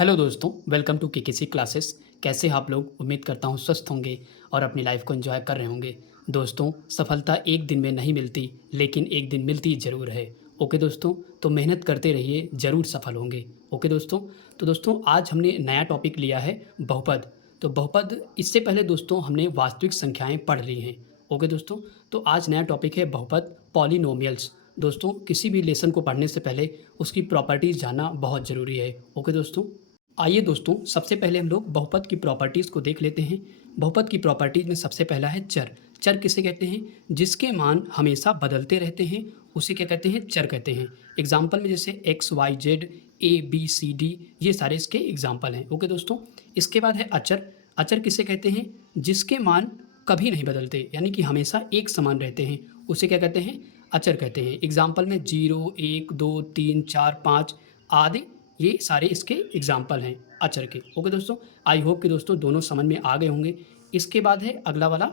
Hello दोस्तों, welcome to KKC classes. कैसे हैं आप लोग? उम्मीद करता हूँ स्वस्थ होंगे और अपनी लाइफ को एंजॉय कर रहे होंगे। दोस्तों, सफलता एक दिन में नहीं मिलती, लेकिन एक दिन मिलती ज़रूर है। ओके दोस्तों, तो मेहनत करते रहिए, ज़रूर सफल होंगे। ओके दोस्तों, तो दोस्तों आज हमने नया टॉपिक लिया है बहुपद। तो बहुपद इससे पहले दोस्तों हमने वास्तविक संख्याएँ पढ़ ली हैं। ओके दोस्तों, तो आज नया टॉपिक है बहुपद पॉलिनोमियल्स। दोस्तों, किसी भी लेसन को पढ़ने से पहले उसकी प्रॉपर्टीज़ जानना बहुत ज़रूरी है। ओके दोस्तों, आइए दोस्तों, सबसे पहले हम लोग बहुपद की प्रॉपर्टीज़ को देख लेते हैं। बहुपद की प्रॉपर्टीज़ में सबसे पहला है चर। चर किसे कहते हैं? जिसके मान हमेशा बदलते रहते हैं, उसे क्या कहते हैं? चर कहते हैं। एग्जाम्पल में जैसे एक्स, वाई, जेड, ए, बी, सी, डी, ये सारे इसके एग्जाम्पल हैं। ओके दोस्तों, इसके बाद है अचर। अचर किसे कहते हैं? जिसके मान कभी नहीं बदलते, यानी कि हमेशा एक समान रहते हैं, उसे क्या कहते हैं? अचर कहते हैं। एग्जाम्पल में 0, 1, 2, 3, 4, 5 आदि, ये सारे इसके एग्जाम्पल हैं अचर के। ओके दोस्तों, आई होप कि दोस्तों दोनों समझ में आ गए होंगे। इसके बाद है अगला वाला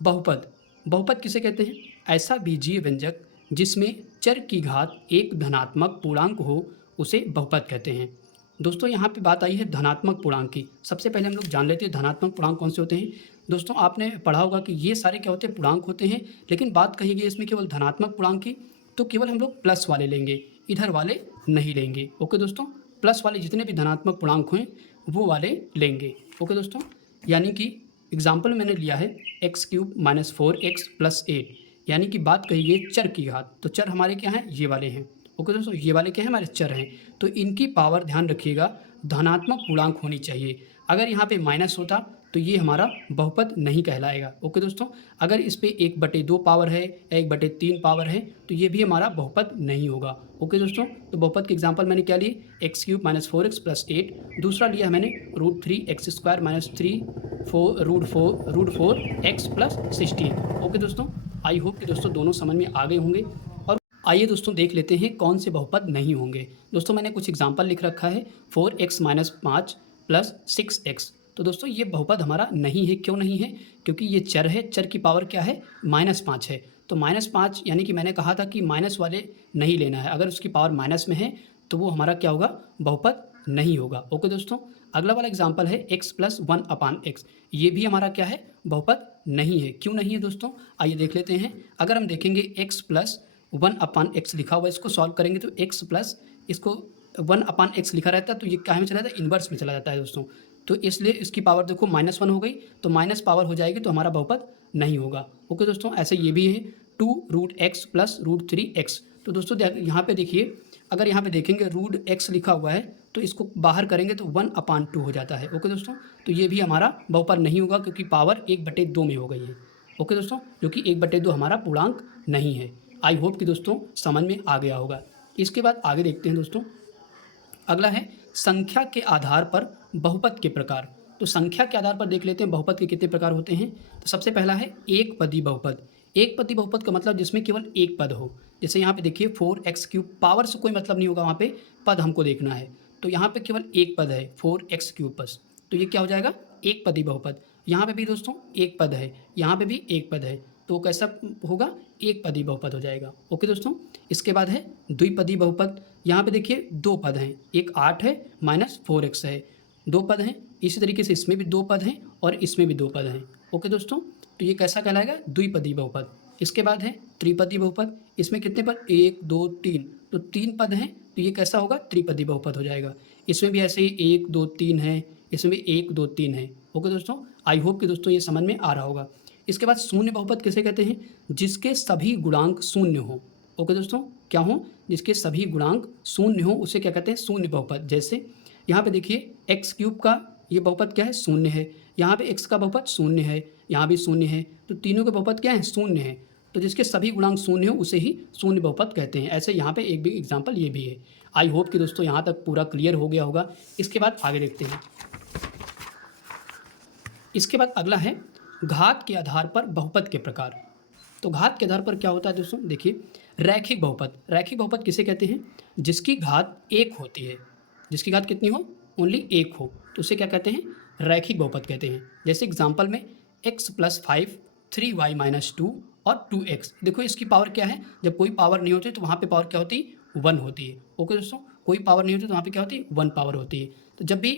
बहुपद। बहुपद किसे कहते हैं? ऐसा बीजीय व्यंजक जिसमें चर की घात एक धनात्मक पूर्णांक हो, उसे बहुपद कहते हैं। दोस्तों यहाँ पे बात आई है धनात्मक पूर्णांक की। सबसे पहले हम लोग जान लेते हैं धनात्मक पूर्णांक कौन से होते हैं। दोस्तों आपने पढ़ा होगा कि ये सारे क्या होते हैं? पूर्णांक होते हैं, लेकिन बात कही गई इसमें केवल धनात्मक पूर्णांक की, तो केवल हम लोग प्लस वाले लेंगे, इधर वाले नहीं लेंगे। ओके दोस्तों, प्लस वाले जितने भी धनात्मक पूर्णांक हैं वो वाले लेंगे। ओके दोस्तों, यानी कि एग्जाम्पल मैंने लिया है x³ - 4x + 8, यानी कि बात कही गई चर की घात। तो चर हमारे क्या हैं? ये वाले हैं। ओके दोस्तों, ये वाले क्या हैं? हमारे चर हैं। तो इनकी पावर ध्यान रखिएगा धनात्मक पूर्णांक होनी चाहिए। अगर यहाँ पे माइनस होता तो ये हमारा बहुपद नहीं कहलाएगा। ओके दोस्तों, अगर इस पे 1/2 पावर है या 1/3 पावर है तो ये भी हमारा बहुपद नहीं होगा। ओके दोस्तों, तो बहुपद के एग्जांपल मैंने क्या लिए? x³ - 4x + 8। दूसरा लिया मैंने √3x² - 3 √4x + 16। ओके दोस्तों, आई होप कि दोस्तों दोनों समझ में आ गए होंगे। और आइए दोस्तों देख लेते हैं कौन से बहुपद नहीं होंगे। दोस्तों मैंने कुछ एग्जांपल लिख रखा है 4x - 5 + 6x। तो दोस्तों ये बहुपद हमारा नहीं है। क्यों नहीं है? क्योंकि ये चर है, चर की पावर क्या है? -5 है। तो -5 यानी कि मैंने कहा था कि माइनस वाले नहीं लेना है। अगर उसकी पावर माइनस में है तो वो हमारा क्या होगा? बहुपद नहीं होगा। ओके दोस्तों, अगला वाला एग्जांपल है x + 1/x। ये भी हमारा क्या है? बहुपद नहीं है। क्यों नहीं है दोस्तों? आइए देख लेते हैं। अगर हम देखेंगे x + 1/x लिखा हुआ है, इसको सॉल्व करेंगे तो x प्लस इसको 1/x लिखा रहता है, तो ये क्या में चला जाता है? इन्वर्स में चला जाता है दोस्तों। तो इसलिए इसकी पावर देखो -1 हो गई, तो माइनस पावर हो जाएगी, तो हमारा बहुपद नहीं होगा। ओके दोस्तों, ऐसे ये भी है 2√x + √3x। तो दोस्तों यहाँ पे देखिए, अगर यहाँ पे देखेंगे √x लिखा हुआ है तो इसको बाहर करेंगे तो 1/2 हो जाता है। ओके दोस्तों, तो ये भी हमारा बहुपद नहीं होगा क्योंकि पावर 1/2 में हो गई है। ओके दोस्तों, जो कि 1/2 हमारा पूर्णांक नहीं है। आई होप कि दोस्तों समझ में आ गया होगा। इसके बाद आगे देखते हैं दोस्तों। अगला है संख्या के आधार पर बहुपद के प्रकार। तो संख्या के आधार पर देख लेते हैं बहुपद के कितने प्रकार होते हैं। तो सबसे पहला है एक पदी बहुपद। एक पदी बहुपद का मतलब जिसमें केवल एक पद हो। जैसे यहाँ पे देखिए 4x³ पावर से कोई मतलब नहीं होगा, वहाँ पे पद हमको देखना है। तो यहाँ पे केवल एक पद है 4x³ बस, तो ये क्या हो जाएगा? एक पदी बहुपद। यहाँ पे भी दोस्तों एक पद है, यहाँ पे भी एक पद है, तो कैसा होगा? एक पदी बहुपद हो जाएगा। ओके दोस्तों, इसके बाद है द्विपदी बहुपद। यहाँ पे देखिए दो पद हैं, एक 8 है -4x है, दो पद हैं। इसी तरीके से इसमें भी दो पद हैं और इसमें भी दो पद हैं। ओके दोस्तों, तो ये कैसा कहलाएगा? द्विपदी बहुपद। इसके बाद है त्रिपदी बहुपद। इसमें कितने पद? 1, 2, 3, तो 3 पद हैं, तो ये कैसा होगा? त्रिपदी बहुपद हो जाएगा। इसमें भी ऐसे ही 1, 2, 3 है, इसमें भी 1, 2, 3 है। ओके दोस्तों, आई होप कि दोस्तों ये समझ में आ रहा होगा। इसके बाद शून्य बहुपद किसे कहते हैं? जिसके सभी गुणांक शून्य हो। ओके दोस्तों, क्या हो? जिसके सभी गुणांक शून्य हो, उसे क्या कहते हैं? शून्य बहुपद। जैसे यहाँ पे देखिए x³ का ये बहुपद क्या है? शून्य है। यहाँ पे x का बहुपद शून्य है, यहाँ भी शून्य है, तो तीनों के बहुपद क्या है? शून्य है। तो जिसके सभी गुणांक शून्य हो उसे ही शून्य बहुपद कहते हैं। ऐसे यहाँ पे एक भी एग्जाम्पल ये भी है। आई होप कि दोस्तों यहाँ तक पूरा क्लियर हो गया होगा। इसके बाद आगे देखते हैं। इसके बाद अगला है घात के आधार पर बहुपद के प्रकार। तो घात के आधार पर क्या होता है दोस्तों? देखिए रैखिक बहुपद। रैखिक बहुपद किसे कहते हैं? जिसकी घात एक होती है। जिसकी घात कितनी हो? ओनली एक हो, तो उसे क्या कहते हैं? रैखिक बहुपद कहते हैं। जैसे एग्जांपल में x + 5 3y - 2 और 2x। देखो इसकी पावर क्या है? जब कोई पावर नहीं होती तो वहाँ पे पावर क्या होती है? 1 होती है। ओके दोस्तों, कोई पावर नहीं होती तो वहाँ पे क्या होती है, 1 पावर होती है। तो जब भी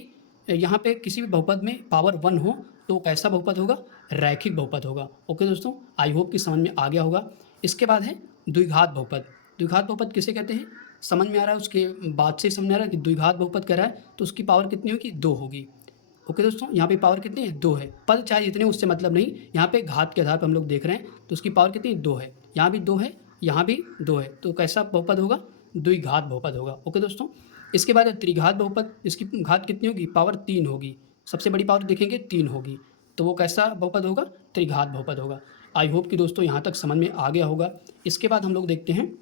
यहाँ पे किसी भी बहुपद में पावर 1 हो तो कैसा बहुपद होगा, रैखिक बहुपद होगा। ओके दोस्तों, आई होप कि समझ में आ गया होगा। इसके बाद है द्विघात बहुपद। द्विघात बहुपद किसे कहते हैं, समझ में आ रहा है, उसके बाद से समझ में आ रहा है कि द्विघात बहुपद कह रहा है तो उसकी पावर कितनी होगी, 2 होगी। ओके दोस्तों, यहाँ पे पावर कितनी है, 2 है। पद चाहे इतने उससे मतलब नहीं, यहाँ पे घात के आधार पर हम लोग देख रहे हैं तो उसकी पावर कितनी, 2 है। यहाँ भी 2 है, यहाँ भी 2 है, तो कैसा बहुपद होगा, द्विघात बहुपद होगा। ओके दोस्तों, इसके बाद है त्रिघात बहुपद। इसकी घात कितनी होगी, पावर 3 होगी। सबसे बड़ी पावर देखेंगे 3 होगी, तो वो कैसा बहुपद होगा, त्रिघात बहुपद होगा। आई होप कि दोस्तों यहाँ तक समझ में आ गया होगा। इसके बाद हम लोग देखते हैं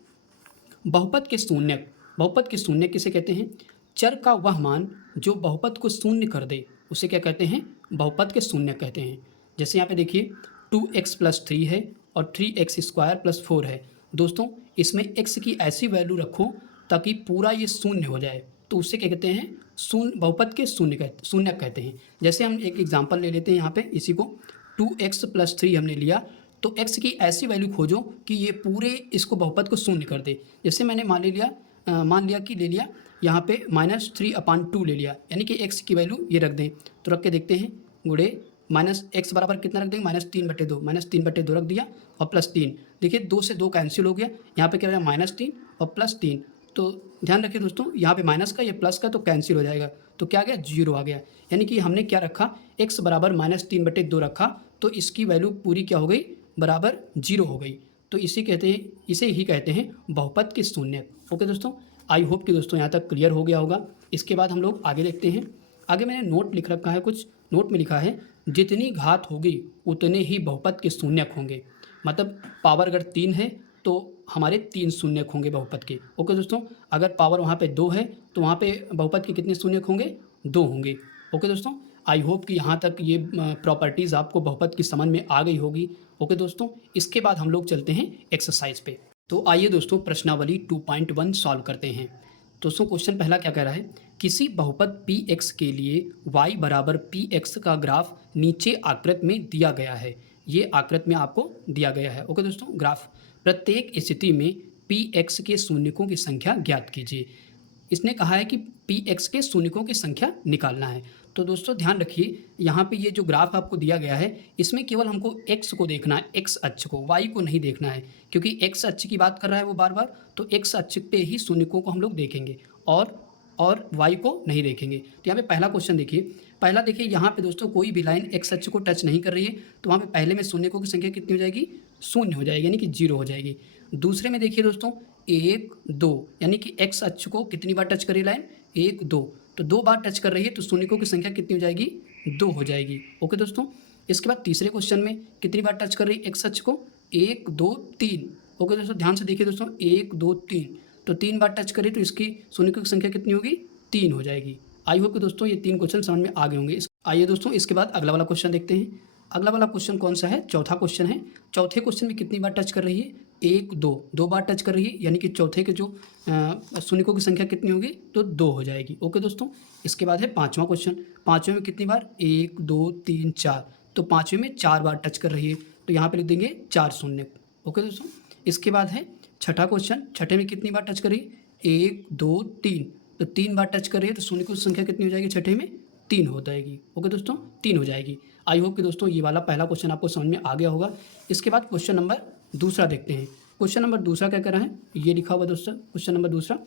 बहुपद के शून्यक। बहुपद के शून्यक किसे कहते हैं, चर का वह मान जो बहुपद को शून्य कर दे उसे क्या कहते हैं, बहुपद के शून्यक कहते हैं। जैसे यहाँ पे देखिए 2x + 3 है और 3x² + 4 है। दोस्तों इसमें x की ऐसी वैल्यू रखो ताकि पूरा ये शून्य हो जाए, तो उससे क्या कहते हैं, बहुपद के शून्यक कहते हैं। जैसे हम एक एग्जांपल ले लेते हैं यहाँ पे, इसी को 2x + 3 हमने लिया, तो x की ऐसी वैल्यू खोजो कि ये पूरे इसको बहुपद को शून्य कर दे। जैसे मैंने मान लिया कि ले लिया यहाँ पे -3/2 ले लिया, यानी कि x की वैल्यू ये रख दें। तो रख के देखते हैं, गुणे -x बराबर कितना रख देंगे, -3/2, -3/2 रख दिया और +3। देखिए 2 से 2 कैंसिल हो गया, यहाँ पे क्या रहा, -3 और +3। तो ध्यान रखिए दोस्तों, यहाँ पे माइनस का, ये प्लस का, तो कैंसिल हो जाएगा, तो क्या आ गया, 0 आ गया। यानी कि हमने क्या रखा, x बराबर -3/2 रखा, तो इसकी वैल्यू पूरी क्या हो गई, बराबर 0 हो गई। तो इसे ही कहते हैं बहुपद के शून्यक। ओके दोस्तों, आई होप कि दोस्तों यहाँ तक क्लियर हो गया होगा। इसके बाद हम लोग आगे देखते हैं। आगे मैंने नोट लिख रखा है, कुछ नोट में लिखा है, जितनी घात होगी उतने ही बहुपद के शून्यक होंगे। मतलब पावर अगर 3 है तो हमारे 3 शून्यक होंगे बहुपद के। ओके दोस्तों, अगर पावर वहाँ पे 2 है तो वहाँ पे बहुपद के कितने शून्यक होंगे, 2 होंगे। ओके दोस्तों, आई होप कि यहाँ तक ये प्रॉपर्टीज़ आपको बहुपद की समझ में आ गई होगी। ओके दोस्तों, इसके बाद हम लोग चलते हैं एक्सरसाइज पे। तो आइए दोस्तों प्रश्नावली 2.1 सॉल्व करते हैं। दोस्तों क्वेश्चन पहला क्या कह रहा है, किसी बहुपद px के लिए y बराबर px का ग्राफ नीचे आकृति में दिया गया है। ये आकृति में आपको दिया गया है। ओके दोस्तों, ग्राफ, प्रत्येक स्थिति में px के शून्यकों की संख्या ज्ञात कीजिए। इसने कहा है कि px के शून्यकों की संख्या निकालना है। तो दोस्तों ध्यान रखिए, यहाँ पे ये जो ग्राफ आपको दिया गया है इसमें केवल हमको x को देखना है, x अक्ष को, y को नहीं देखना है, क्योंकि x अक्ष की बात कर रहा है वो बार बार, तो x अक्ष पे ही शून्यकों को हम लोग देखेंगे और y को नहीं देखेंगे। तो यहाँ पे पहला क्वेश्चन देखिए, पहला देखिए यहाँ पे दोस्तों कोई भी लाइन x अक्ष को टच नहीं कर रही है, तो वहाँ पे पहले में शून्यकों की संख्या कितनी हो जाएगी, 0 हो जाएगी, यानी कि 0 हो जाएगी। दूसरे में देखिए दोस्तों 1 2, यानी कि x अक्ष को कितनी बार टच करी लाइन, 1 2, तो 2 बार टच कर रही है, तो शून्यकों की संख्या कितनी हो जाएगी, 2 हो जाएगी। ओके दोस्तों, इसके बाद तीसरे क्वेश्चन में कितनी बार टच कर रही है x अक्ष को, 1 2 3। ओके दोस्तों, ध्यान से देखिए दोस्तों, 1 2 3, तो 3 बार टच करें तो इसकी शून्यकों की संख्या कितनी होगी, 3 हो जाएगी। आई होप कि दोस्तों ये 3 क्वेश्चन समझ में आ गए होंगे। आइए दोस्तों इसके बाद अगला वाला क्वेश्चन देखते हैं। अगला वाला क्वेश्चन कौन सा है, चौथा क्वेश्चन है। चौथे क्वेश्चन में कितनी बार टच कर रही है, 1 2, 2 बार टच कर रही है, यानी कि चौथे के जो शून्यकों की संख्या कितनी होगी, तो 2 हो जाएगी। ओके दोस्तों, इसके बाद है पाँचवा क्वेश्चन। पाँचवें में कितनी बार, 1 2 3 4, तो पाँचवें में 4 बार टच कर रही है, तो यहाँ पे लिख देंगे 4 शून्य। ओके दोस्तों, इसके बाद है छठा क्वेश्चन। छठे में कितनी बार टच करी, 1 2 3, तो 3 बार टच कर रही है, तो शून्यकों की संख्या कितनी हो जाएगी, छठे में 3 हो जाएगी। ओके दोस्तों, 3 हो जाएगी। आई होप कि दोस्तों ये वाला पहला क्वेश्चन आपको समझ में आ गया होगा। इसके बाद क्वेश्चन नंबर दूसरा देखते हैं। क्वेश्चन नंबर दूसरा क्या कर रहा है, ये लिखा हुआ दोस्तों। क्वेश्चन नंबर दूसरा,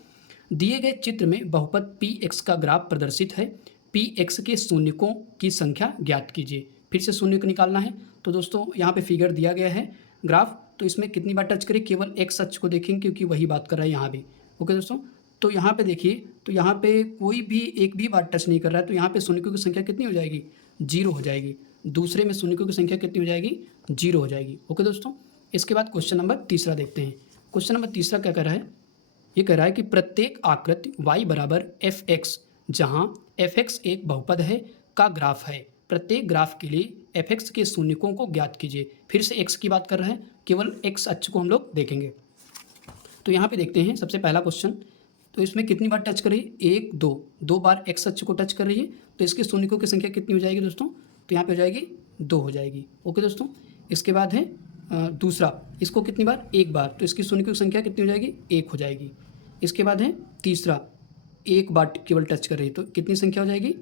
दिए गए चित्र में बहुपद px का ग्राफ प्रदर्शित है, px के शून्यकों की संख्या ज्ञात कीजिए। फिर से शून्यक निकालना है, तो दोस्तों यहाँ पे फिगर दिया गया है ग्राफ, तो इसमें कितनी बार टच करें, केवल x अक्ष को देखेंगे क्योंकि वही बात कर रहा है यहाँ भी। ओके दोस्तों, तो यहाँ पे देखिए, तो यहाँ पे कोई भी एक भी बार टच नहीं कर रहा है, तो यहाँ पे शून्यकों की संख्या कितनी हो जाएगी, 0 हो जाएगी। दूसरे में शून्यकों की संख्या कितनी हो जाएगी, 0 हो जाएगी। ओके दोस्तों, इसके बाद क्वेश्चन नंबर तीसरा देखते हैं। क्वेश्चन नंबर तीसरा क्या कह रहा है, ये कह रहा है कि प्रत्येक आकृति y बराबर fx, जहाँ fx एक बहुपद है, का ग्राफ है। प्रत्येक ग्राफ के लिए fx के शून्यकों को ज्ञात कीजिए। फिर से x की बात कर रहे हैं, केवल x अक्ष को हम लोग देखेंगे। तो यहाँ पे देखते हैं सबसे पहला क्वेश्चन, तो इसमें कितनी बार टच कर रही है, 1 2, 2 बार x अक्ष को टच कर रही है, तो इसके शून्यकों की संख्या कितनी हो जाएगी दोस्तों, तो यहाँ पे हो जाएगी 2 हो जाएगी। ओके दोस्तों, इसके बाद है दूसरा, इसको कितनी बार, 1 बार, तो इसकी शून्यकों की संख्या कितनी हो जाएगी, 1 हो जाएगी। इसके बाद है तीसरा, एक बार केवल टच कर रही है तो कितनी संख्या हो जाएगी,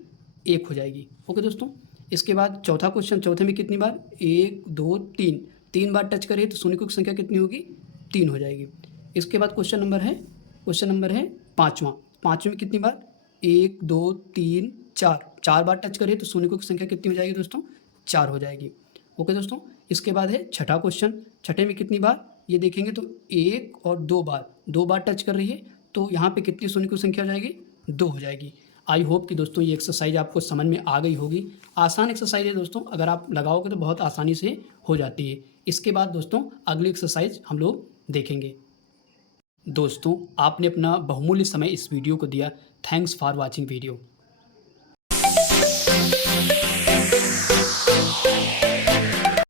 एक हो जाएगी। ओके दोस्तों, इसके बाद चौथा क्वेश्चन, चौथे में कितनी बार, एक दो तीन, तीन बार टच करिए तो शून्य की संख्या कितनी होगी, तीन हो जाएगी। इसके बाद क्वेश्चन नंबर है पाँचवा, पाँचवें में कितनी बार, एक दो तीन चार, चार बार टच करिए तो शून्य की संख्या कितनी हो जाएगी दोस्तों, चार हो जाएगी। ओके दोस्तों, इसके बाद है छठा क्वेश्चन, छठे में कितनी बार, ये देखेंगे तो एक और दो बार टच कर रही है तो यहाँ पे कितनी शून्य की संख्या हो जाएगी, दो हो जाएगी। आई होप कि दोस्तों ये एक्सरसाइज आपको समझ में आ गई होगी। आसान एक्सरसाइज है दोस्तों, अगर आप लगाओगे तो बहुत आसानी से हो जाती है। इसके बाद दोस्तों अगली एक्सरसाइज हम लोग देखेंगे। दोस्तों आपने अपना बहुमूल्य समय इस वीडियो को दिया। Thanks for watching video.